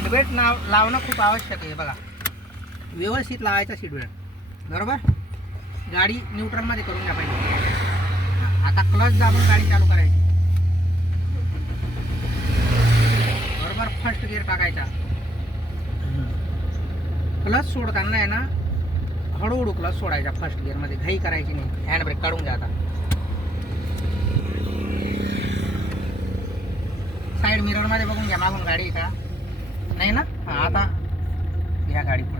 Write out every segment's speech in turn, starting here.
Seat belt लावणं खूप आवश्यक आहे. बघा व्यवस्थित लावायचा सीट बेल्ट, बरोबर. गाडी न्यूट्रलमध्ये करून घ्या पाहिजे. आता क्लच दाबून गाडी चालू करायची, बरोबर. फर्स्ट गिअर टाकायचा. क्लच सोडताना आहे ना हळूहळू क्लच सोडायचा फर्स्ट गिअरमध्ये, घाई करायची नाही. हँड ब्रेक काढून घ्या. आता साईड मिररमध्ये बघून घ्या मागून गाडी आहे का नाही ना. आता या गाडी पुढे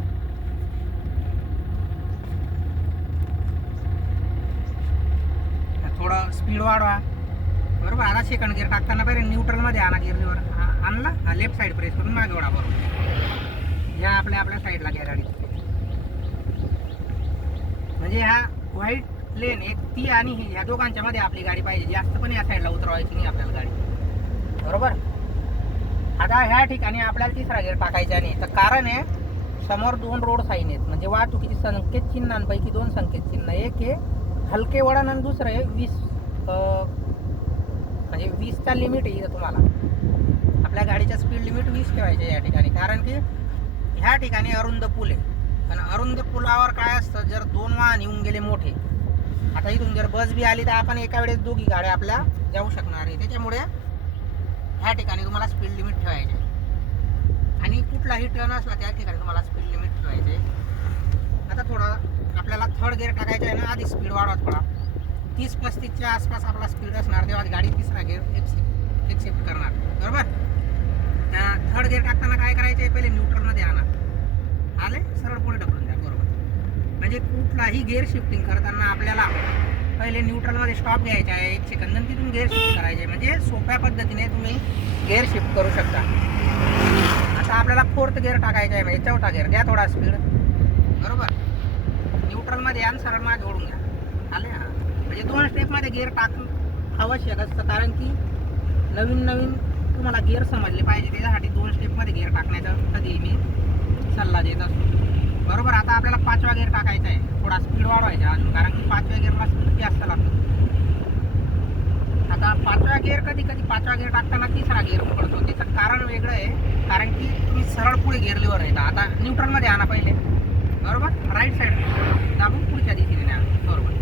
थोडं स्पीड वाढवा, बरोबर. आता सेकंड गिअर टाकताना पहिले न्यूट्रलमध्ये आणा. गिअर लिव्हर आणला, लेफ्ट साईड प्रेस करून मागे ओढा, बरोबर. या आपल्या साईडला घ्या गाडी. म्हणजे ह्या व्हाईट लेन एक ती आणि ह्या दोघांच्या मध्ये आपली गाडी पाहिजे. जास्त पण या साईडला उतरवायची नाही आपल्याला गाडी, बरोबर. आता ह्या ठिकाणी आपल्याला तिसरा गिअर टाकायचा नाही. तर कारण आहे समोर 2 रोड साईन आहेत, म्हणजे वाहतुकीची संकेत चिन्हांपैकी 2 संकेत चिन्ह. एक आहे हलके वळण आणि दुसरं आहे 20, म्हणजे 20चा लिमिट आहे. तुम्हाला आपल्या गाडीचा स्पीड लिमिट 20 ठेवायचे या ठिकाणी, कारण की ह्या ठिकाणी अरुंद पूल आहे. आणि अरुंद पुलावर काय असतं, जर 2 वाहन येऊन गेले मोठे, आता इथून जर बस बी आली तर आपण एका वेळेस दोघी गाड्या आपल्या जाऊ शकणार आहे. त्याच्यामुळे ह्या ठिकाणी तुम्हाला स्पीड लिमिट ठेवायचे. आणि कुठलाही टर्न असला त्या ठिकाणी तुम्हाला स्पीड लिमिट ठेवायचे. आता थोडं आपल्याला थर्ड गिअर टाकायचं आहे ना, आधी स्पीड वाढवा थोडा. 30-35च्या आसपास आपला स्पीड असणार, तेव्हा गाडी तिसरा गिअर एक्सेप्ट करणार, बरोबर. थर्ड गिअर टाकताना काय करायचे, पहिले न्यूट्रलमध्ये आणा. आले सरळ पुढे ढकलून द्या, बरोबर. म्हणजे कुठलाही गिअर शिफ्टिंग करताना आपल्याला पहिले न्यूट्रलमध्ये स्टॉप घ्यायचा आहे 1 सेकंद, आणि तिथून गिअर शिफ्ट करायचे. म्हणजे सोप्या पद्धतीने तुम्ही गिअर शिफ्ट करू शकता. आता आपल्याला फोर्थ गिअर टाकायचा आहे, म्हणजे चौथा गिअर द्या थोडा स्पीड, बरोबर. न्यूट्रलमध्ये आणि सरळ मागे ओढून घ्या. आले म्हणजे 2 स्टेपमध्ये गिअर टाकणं आवश्यक असतं, कारण की नवीन तुम्हाला गिअर समजले पाहिजे. त्याच्यासाठी 2 स्टेपमध्ये गिअर टाकण्याचा कधी मी सल्ला देत असतो, बरोबर. आता आपल्याला 5वा गिअर टाकायचा आहे. थोडा स्पीड वाढवायचा अजून, कारण की 5व्या गिअरला स्पीड जास्त लागतो. आता 5वा गिअर कधी 5वा गिअर टाकताना तिसरा गिअर पकडतो. त्याचं कारण वेगळं आहे, कारण की तुम्ही सरळ पुढे गिअर लिव्हर येता. आता न्यूट्रलमध्ये आणा पहिले, बरोबर. राईट साईड दाबून पुढच्या दिशेने न्या, बरोबर.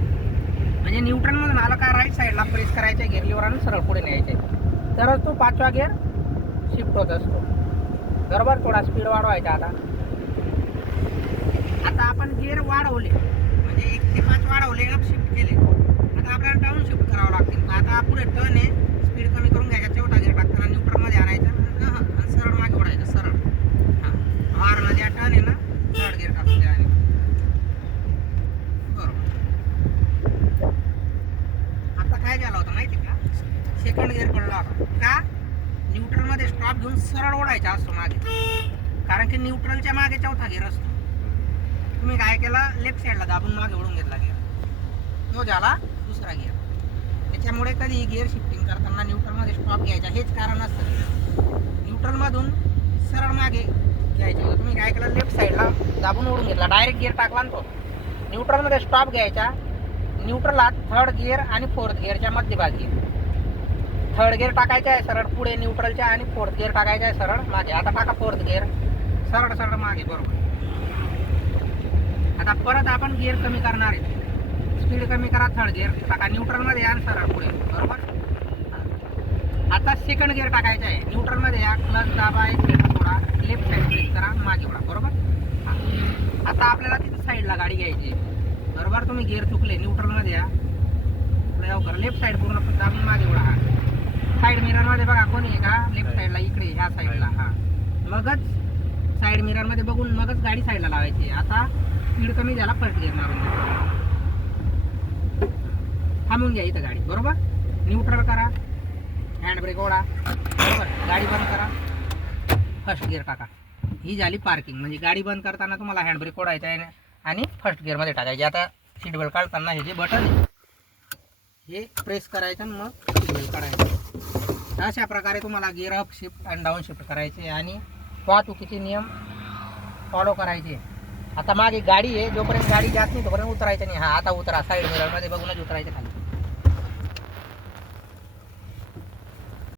म्हणजे न्यूट्रलमधून आला का राईट साईडला प्रेस करायचं गिअर लिव्हर आणि सरळ पुढे न्यायचे, तरच तो 5वा गिअर शिफ्ट होत असतो, बरोबर. थोडा स्पीड वाढवायचा. आता आपण गिअर वाढवले, म्हणजे 1 ते 5 वाढवले, अप शिफ्ट केले. आता आपल्याला डाऊन शिफ्ट करावं लागतील. आता पुढे टर्न आहे, स्पीड कमी करून घ्यायचा. चौथा गिअर टाकताना न्यूट्रलमध्ये आणायचा आणि सरळ मागे ओढायचं, सरळ. आरमध्ये टर्न आहे ना, थर्ड गिअर टाकून द्या, बरोबर. आता काय झालं होतं माहिती का, सेकंड गिअर पडला होता का, न्यूट्रलमध्ये स्टॉप घेऊन सरळ ओढायचा असतो मागे, कारण की न्यूट्रलच्या मागे चौथा गिअर असतो. तुम्ही काय केलं, लेफ्ट साईडला दाबून मागे ओढून घेतला गिअर, तो झाला दुसरा गिअर. त्याच्यामुळे कधी गिअर शिफ्टिंग करताना न्यूट्रलमध्ये स्टॉप घ्यायचा, हेच कारण असतं. न्यूट्रलमधून सरळ मागे घ्यायचं होतं. तुम्ही काय केलं, लेफ्ट साईडला दाबून ओढून घेतला, डायरेक्ट गिअर टाकला ना तो. न्यूट्रलमध्ये स्टॉप घ्यायचा. न्यूट्रलात थर्ड गिअर आणि फोर्थ गिअरच्या मध्यभागी थर्ड गिअर टाकायचा आहे सरळ पुढे न्यूट्रलच्या, आणि फोर्थ गिअर टाकायचा आहे सरळ मागे. आता टाका फोर्थ गिअर, सरळ मागे, बरोबर. आता परत आपण गिअर कमी करणार आहे, स्पीड कमी करा. थर्ड गिअर टाका, न्यूट्रलमध्ये या सरळ पुढे, बरोबर. आता सेकंड गिअर टाकायचा आहे, न्यूट्रलमध्ये या, क्लच दाबा, थोडा लेफ्ट साईड प्रेस करा, मागे वळा, बरोबर. आता आपल्याला तिथे साईडला गाडी घ्यायची, बरोबर. तुम्ही गिअर चुकले, न्यूट्रलमध्ये या, करा लेफ्ट साईड पूर्ण दाबून मागे वळा. साईड मिररमध्ये बघा कोणी आहे का, लेफ्ट साईडला इकडे ह्या साईडला, मगच साईड मिररमध्ये बघून मगच गाडी साईडला लावायची. आता स्पीड कमी झाला, फर्स्ट गिअर मारून थांबून घ्या इथं गाडी, बरोबर. न्यूट्रल करा, हँड ब्रेक ओढा, बरोबर. गाडी बंद करा, फर्स्ट गिअर टाका. ही झाली पार्किंग. म्हणजे गाडी बंद करताना तुम्हाला हँड ब्रेक ओढायचा आहे आणि फर्स्ट गिअरमध्ये टाकायचे. आता सीट बेल्ट काढताना हे जे बटन आहे हे प्रेस करायचं आणि मग सीट बेल्ट काढायचं. अशा प्रकारे तुम्हाला गिअर अप शिफ्ट आणि डाऊन शिफ्ट करायचे आणि वाहतुकीचे नियम फॉलो करायचे. आता मागे गाडी आहे, जोपर्यंत गाडी जात नाही तोपर्यंत उतरायचं नाही. आता उतरा, साईड मिररमध्ये बघूनच उतरायचं खाली.